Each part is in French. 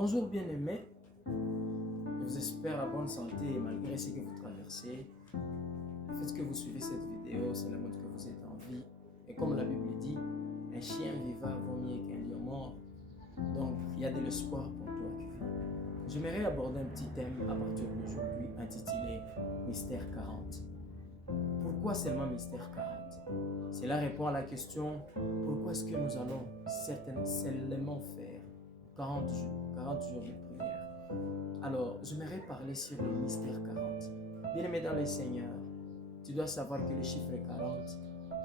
Bonjour bien-aimés, je vous espère la bonne santé malgré ce que vous traversez. Le fait que vous suivez cette vidéo, c'est la montre que vous êtes en vie. Et comme la Bible dit, un chien vivant vaut mieux qu'un lion mort. Donc, il y a de l'espoir pour toi qui vis. J'aimerais aborder un petit thème à partir d'aujourd'hui intitulé Mystère 40. Pourquoi seulement Mystère 40? Cela répond à la question pourquoi est-ce que nous allons seulement faire 40 jours de prière. Alors, j'aimerais parler sur le mystère 40. Bien-aimé dans le Seigneur, tu dois savoir que le chiffre 40,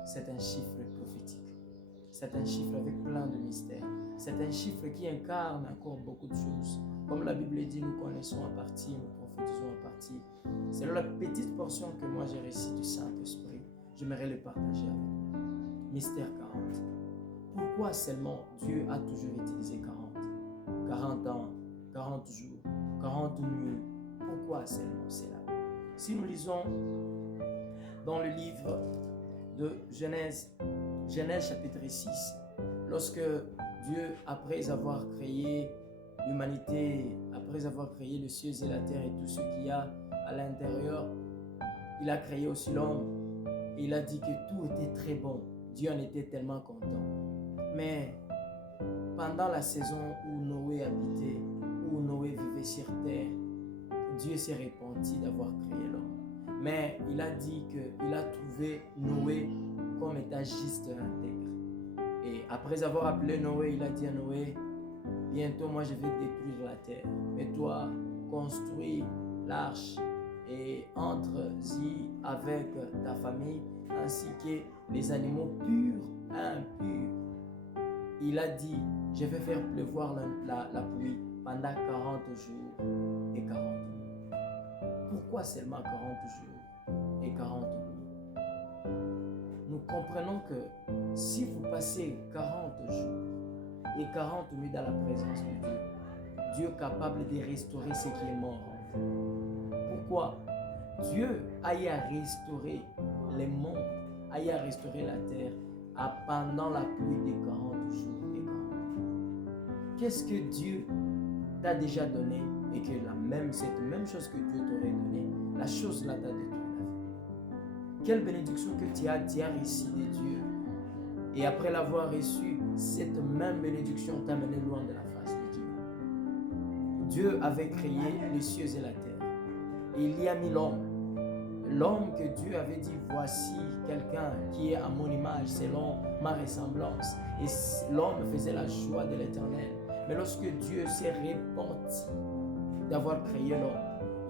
c'est un chiffre prophétique. C'est un chiffre avec plein de mystères. C'est un chiffre qui incarne encore beaucoup de choses. Comme la Bible dit, nous connaissons en partie, nous prophétisons en partie. C'est la petite portion que moi j'ai reçue du Saint-Esprit. J'aimerais le partager avec vous. Mystère 40. Pourquoi seulement Dieu a toujours utilisé 40? 40 ans, 40 jours, 40 nuits. Pourquoi seulement cela? Si nous lisons dans le livre de Genèse chapitre 6, lorsque Dieu, après avoir créé l'humanité, après avoir créé les cieux et la terre et tout ce qu'il y a à l'intérieur, il a créé aussi l'homme et il a dit que tout était très bon. Dieu en était tellement content. Mais pendant la saison où Noé habitait, où Noé vivait sur terre, Dieu s'est repenti d'avoir créé l'homme. Mais il a dit qu'il a trouvé Noé comme étant juste intègre. Et après avoir appelé Noé, il a dit à Noé, bientôt moi je vais détruire la terre. Mais toi, construis l'arche et entre-y avec ta famille ainsi que les animaux purs et impurs. Il a dit, je vais faire pleuvoir la pluie pendant 40 jours et 40 nuits. Pourquoi seulement 40 jours et 40 nuits? Nous comprenons que si vous passez 40 jours et 40 nuits dans la présence de Dieu, Dieu est capable de restaurer ce qui est mort en vous. Pourquoi? Dieu a eu à restaurer les mondes, a eu à restaurer la terre pendant la pluie de 40 jours et 40 nuits. Qu'est-ce que Dieu t'a déjà donné et que cette même chose que Dieu t'aurait donné, la chose là t'a détruit la vie? Quelle bénédiction que tu as reçue de Dieu et après l'avoir reçue, cette même bénédiction t'a mené loin de la face de Dieu. Dieu avait créé les cieux et la terre et il y a mis l'homme. L'homme que Dieu avait dit, voici quelqu'un qui est à mon image, selon ma ressemblance. Et l'homme faisait la joie de l'Éternel. Mais lorsque Dieu s'est repenti d'avoir créé l'homme,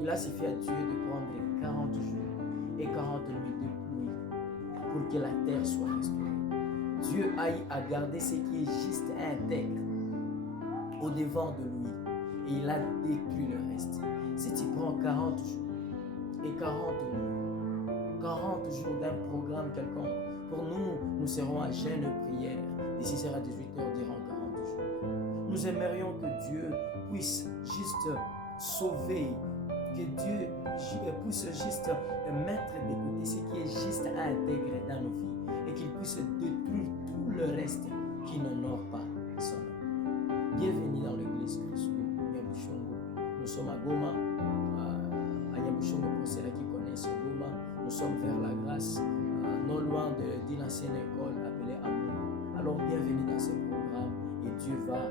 il a suffi à Dieu de prendre 40 jours et 40 nuits de pluie pour que la terre soit restaurée. Dieu a eu à garder ce qui est juste intègre au devant de lui. Et il a détruit le reste. Si tu prends 40 jours et 40 nuits, 40 jours d'un programme quelconque, pour nous, nous serons à jeûne prière de 6h à 18h durant 40 jours. Nous aimerions que Dieu puisse juste sauver, que Dieu puisse juste mettre de côté ce qui est juste à intégrer dans nos vies et qu'il puisse détruire tout le reste qui n'honore pas son nom. Bienvenue dans l'église Christ. Nous sommes à Goma, à Nyabushongo pour ceux qui connaissent Goma. Nous sommes vers la grâce, non loin d'une ancienne école appelée Amour. Alors bienvenue dans ce programme et Dieu va